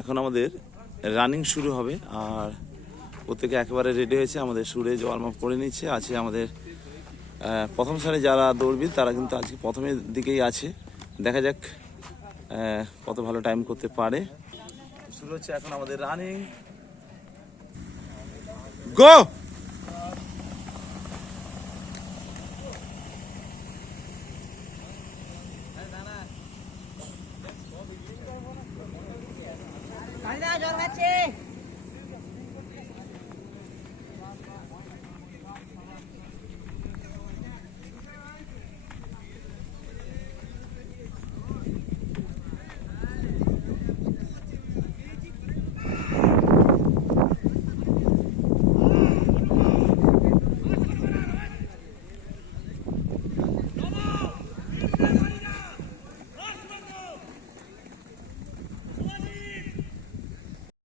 এখন আমাদের রানিং শুরু হবে। আর প্রত্যেকে একেবারে রেডি হয়েছে, আমাদের সুরে ওয়ার্ম আপ করে নিচ্ছে। আছে আমাদের প্রথম সারে যারা দৌড়বিদ তারা কিন্তু আজকে প্রথমের দিকেই আছে। দেখা যাক কত ভালো টাইম করতে পারে। শুরু হচ্ছে এখন আমাদের রানিং। গো! জল খাচ্ছে।